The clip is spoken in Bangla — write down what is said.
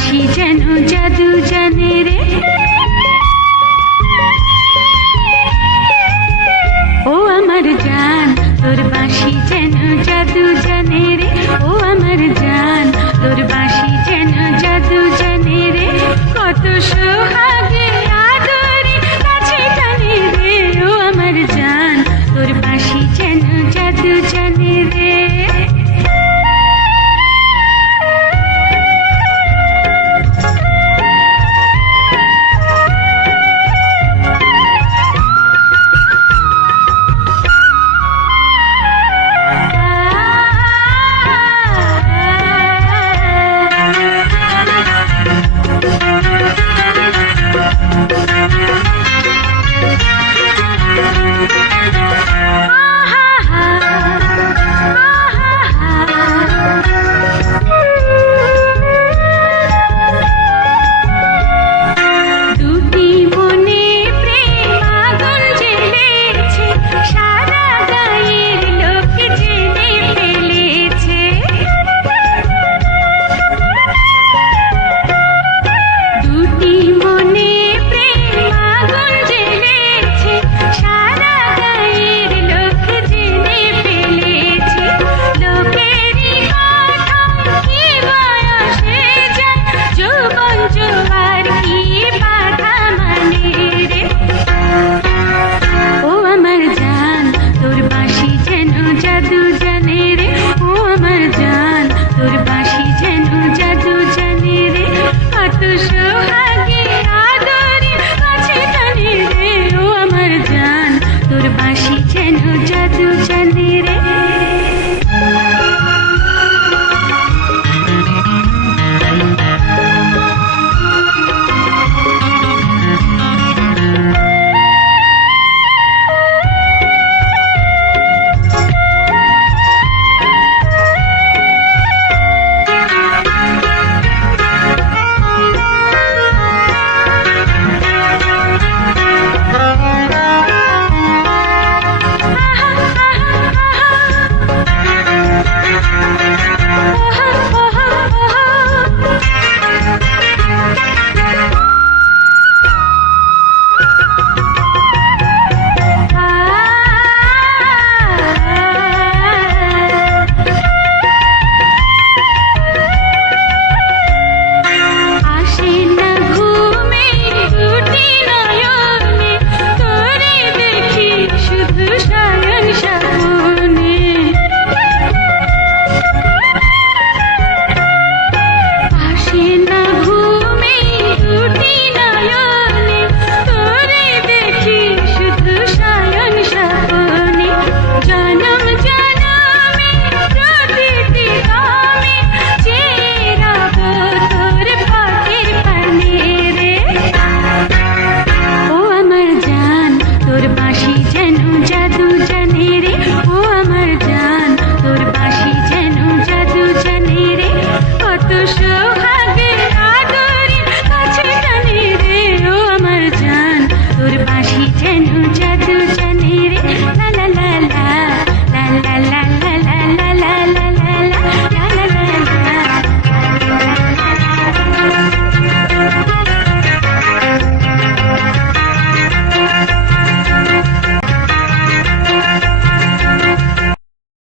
বাঁশি যেন জাদু জানে রে। ও আমার জান তোর বাঁশি যেন জাদু জানে রে। ও আমার জান তোর বাঁশি যেন জাদু জানে রে। কত সোহাগে আদরে কাছে টানে রে। ও আমার জান তোর বাঁশি যেন জাদু জানে রে। বাঁশি যেন জাদু জানে রে।